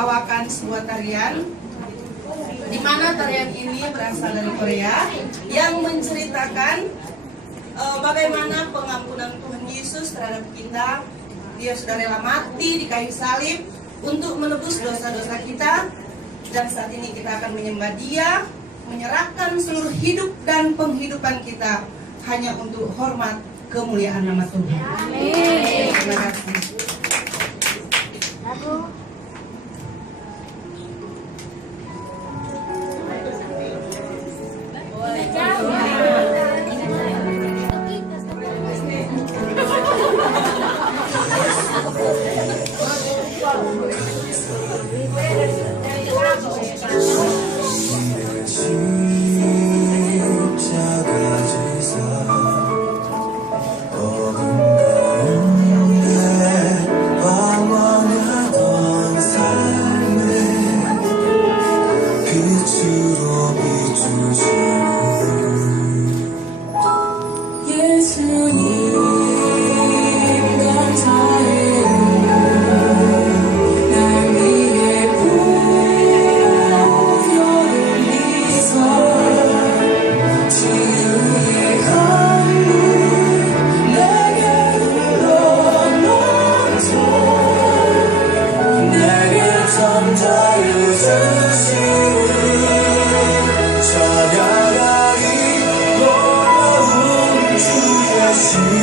membawakan sebuah tarian di mana tarian ini berasal dari Korea yang menceritakan bagaimana pengampunan Tuhan Yesus terhadap kita. Dia sudah rela mati di kayu salib untuk menebus dosa-dosa kita, dan saat ini kita akan menyembah Dia, menyerahkan seluruh hidup dan penghidupan kita hanya untuk hormat kemuliaan nama Tuhan. Amin. Terima kasih. 찬양하리 놀라운 주의 신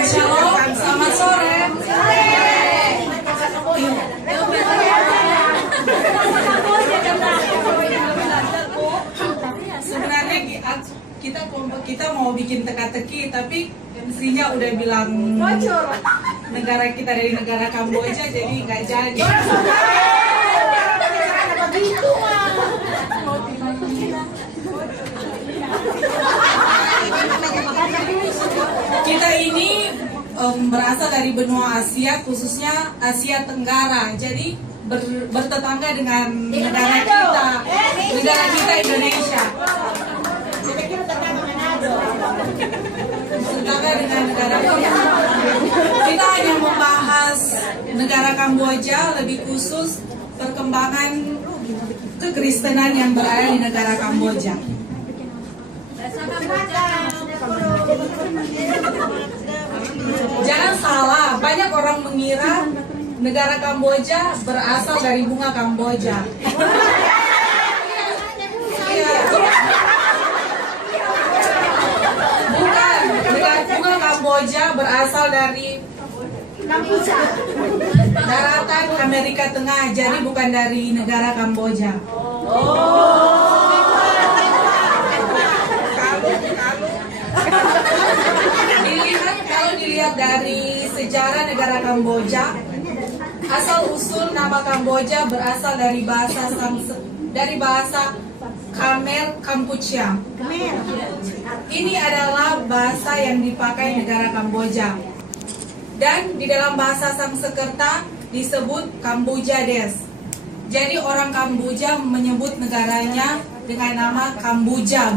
Shalom, selamat sore. Sebenarnya kita mau bikin teka-teki, tapi MC-nya udah bilang negara kita dari negara Kamboja, jadi nggak jadi. Kita ini berasal dari benua Asia, khususnya Asia Tenggara. Jadi bertetangga dengan negara kita Indonesia. Bertetangga dengan negara kita. Kita hanya membahas negara Kamboja, lebih khusus perkembangan kekristenan yang berada di negara Kamboja. Jangan salah, banyak orang mengira negara Kamboja berasal dari bunga Kamboja. Bukan, bunga Kamboja berasal dari daratan Amerika Tengah, jadi bukan dari negara Kamboja. Kalau dilihat dari sejarah negara Kamboja, asal usul nama Kamboja berasal dari bahasa Khmer Kampuchea. Ini adalah bahasa yang dipakai negara Kamboja. Dan di dalam bahasa Sanskerta disebut Kamboja Des. Jadi orang Kamboja menyebut negaranya dengan nama Kamboja,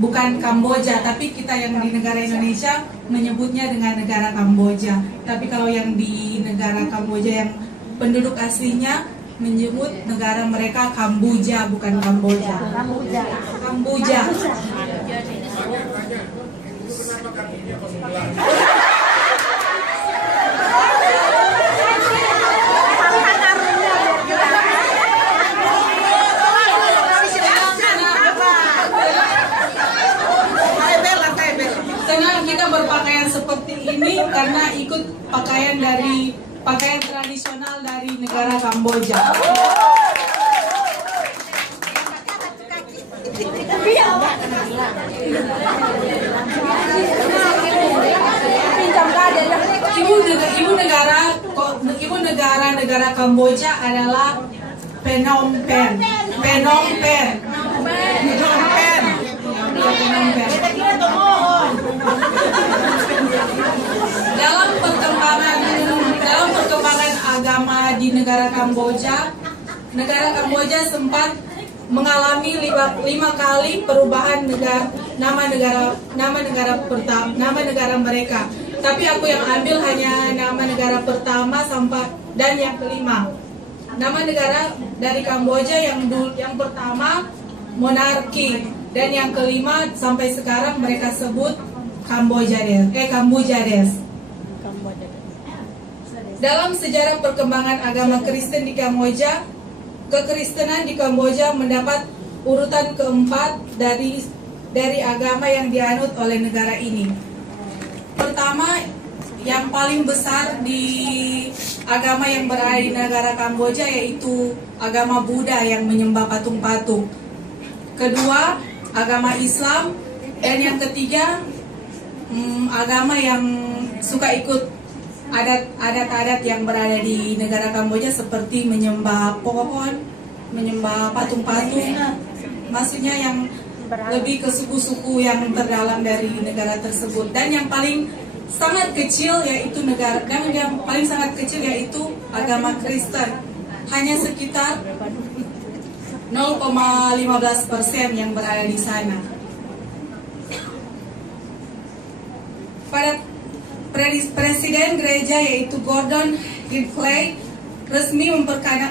bukan Kamboja, tapi kita yang di negara Indonesia menyebutnya dengan negara Kamboja. Tapi kalau yang di negara Kamboja yang penduduk aslinya menyebut negara mereka Kamboja, bukan Kamboja. Kamboja. Senang kita berpakaian seperti ini karena ikut pakaian tradisional dari negara Kamboja. Ibu negara Kamboja adalah Phnom Penh. Phnom Penh. Dalam perkembangan agama di negara Kamboja sempat mengalami 5 kali perubahan nama negara mereka. Tapi aku yang ambil hanya nama negara pertama dan yang kelima. Nama negara dari Kamboja yang pertama monarki, dan yang kelima sampai sekarang mereka sebut Kamboja Des. Dalam sejarah perkembangan agama Kristen di Kamboja, kekristenan di Kamboja mendapat urutan keempat dari agama yang dianut oleh negara ini. Pertama, yang paling besar di agama yang berada di negara Kamboja yaitu agama Buddha yang menyembah patung-patung. Kedua, agama Islam Dan yang ketiga, agama yang suka ikut adat-adat yang berada di negara Kamboja seperti menyembah pohon, menyembah patung-patung, maksudnya yang lebih ke suku-suku yang terdalam dari negara tersebut. Dan yang paling sangat kecil yaitu agama Kristen, hanya sekitar 0,15% yang berada di sana. Pada Presiden gereja yaitu Gordon Hinckley resmi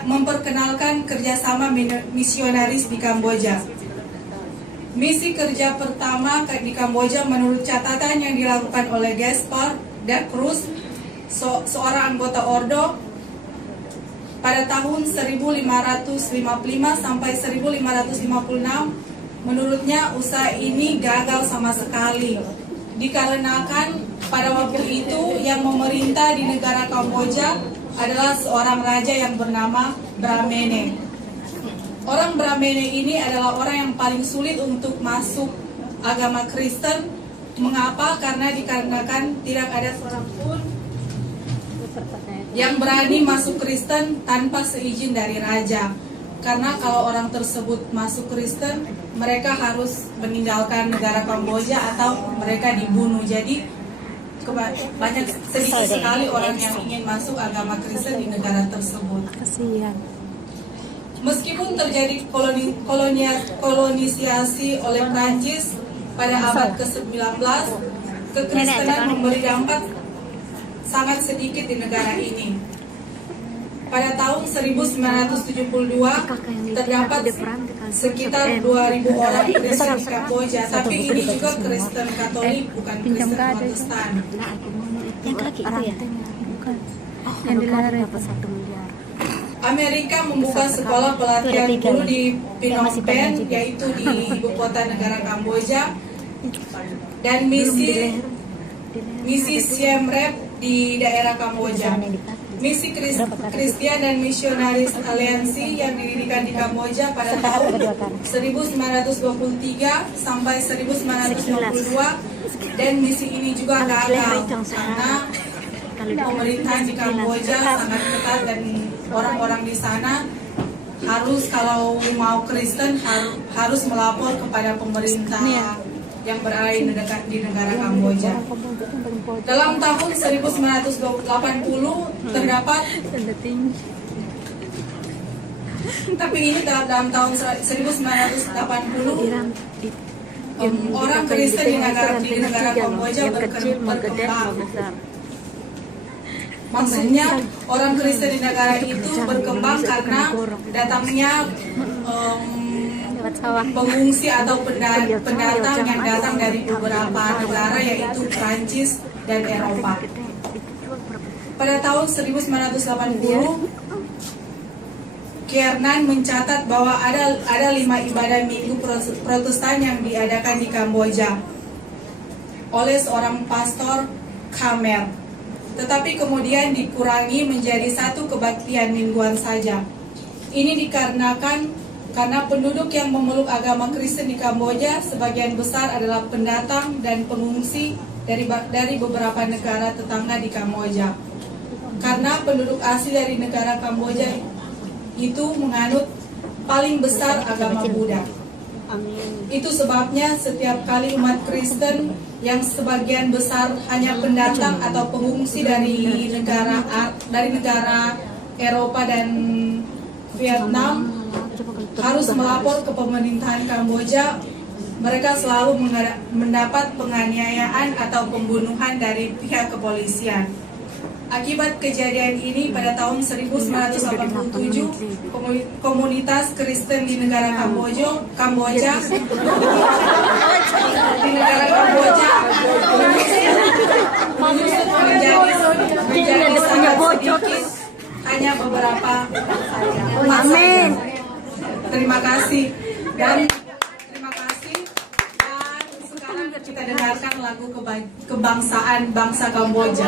memperkenalkan kerjasama misionaris di Kamboja. Misi kerja pertama di Kamboja menurut catatan yang dilakukan oleh Gaspar da Cruz, seorang anggota Ordo, pada tahun 1555 sampai 1556. Menurutnya usaha ini gagal sama sekali, dikarenakan pada waktu itu yang memerintah di negara Kamboja adalah seorang raja yang bernama Bramene. Orang Bramene ini adalah orang yang paling sulit untuk masuk agama Kristen. Mengapa? Karena dikarenakan tidak ada seorang pun yang berani masuk Kristen tanpa seizin dari raja. Karena kalau orang tersebut masuk Kristen, mereka harus meninggalkan negara Kamboja atau mereka dibunuh. Jadi banyak sedikit sekali orang yang ingin masuk agama Kristen di negara tersebut. Meskipun terjadi kolonisasi oleh Prancis pada abad ke-19, kekristenan memberi dampak sangat sedikit di negara ini. Pada tahun 1972 terdapat sekitar 2.000 orang Kristen di Kamboja, tapi ini juga Kristen Katolik, bukan Kristen Protestan. Yang kaki itu ya? Bukan. Yang dilarang dapat 1 miliar. Amerika membuka sekolah pelatihan guru di Phnom Penh, yaitu di ibu kota negara Kamboja, dan misi Siem Reap di daerah Kamboja. Misi Kristian dan Misionaris Aliansi yang didirikan di Kamboja pada tahun 1923 sampai 1922, dan misi ini juga gagal karena pemerintahan di Kamboja sangat ketat dan orang-orang di sana harus, kalau mau Kristen, harus melapor kepada pemerintah yang berada di negara Kamboja. Dalam tahun 1980 terdapat, tapi ini dalam tahun 1980 orang Kristen di negara Kamboja berkembang. Maksudnya orang Kristen di negara itu berkembang karena datangnya pengungsi atau pendatang yang datang dari beberapa negara, yaitu Prancis dan Eropa. Pada tahun 1980, Kiernan mencatat bahwa ada 5 ibadah minggu Protestan yang diadakan di Kamboja oleh seorang pastor Khmer, tetapi kemudian dikurangi menjadi 1 kebaktian mingguan saja. Ini dikarenakan karena penduduk yang memeluk agama Kristen di Kamboja sebagian besar adalah pendatang dan pengungsi dari beberapa negara tetangga di Kamboja. Karena penduduk asli dari negara Kamboja itu menganut paling besar agama Buddha. Itu sebabnya setiap kali umat Kristen yang sebagian besar hanya pendatang atau pengungsi dari negara Eropa dan Vietnam harus melapor ke pemerintahan Kamboja, mereka selalu mendapat penganiayaan atau pembunuhan dari pihak kepolisian. Akibat kejadian ini, pada tahun 1987, komunitas Kristen di negara Kamboja menjadi sangat sedikit, hanya beberapa saja. Terima kasih dan sekarang kita dengarkan lagu kebangsaan bangsa Kamboja.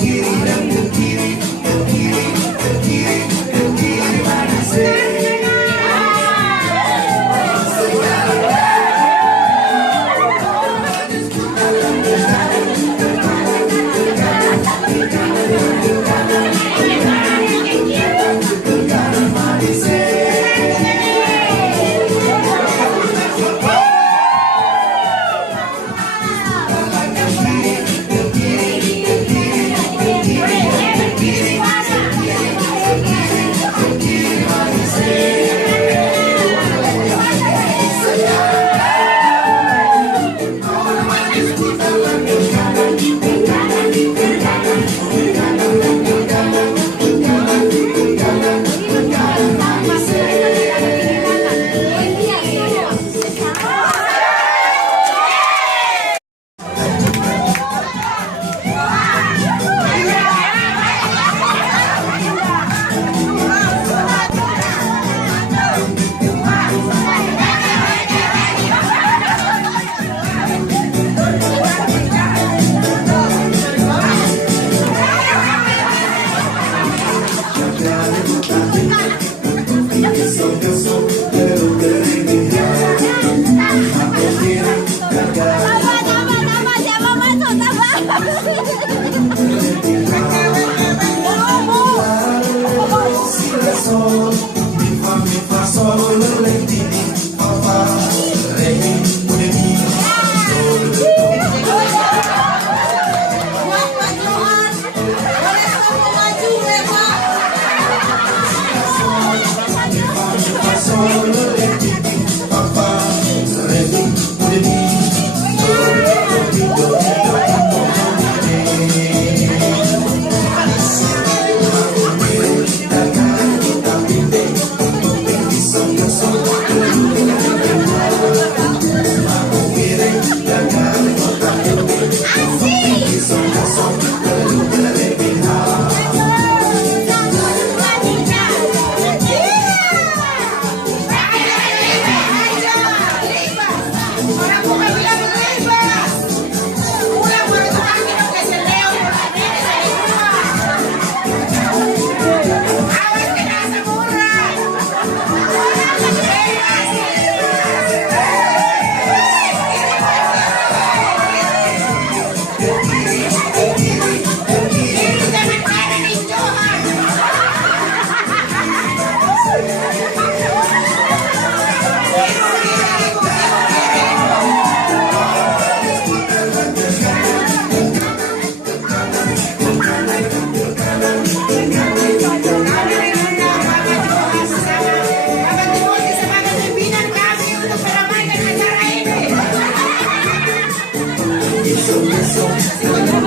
Kiri, Yesus.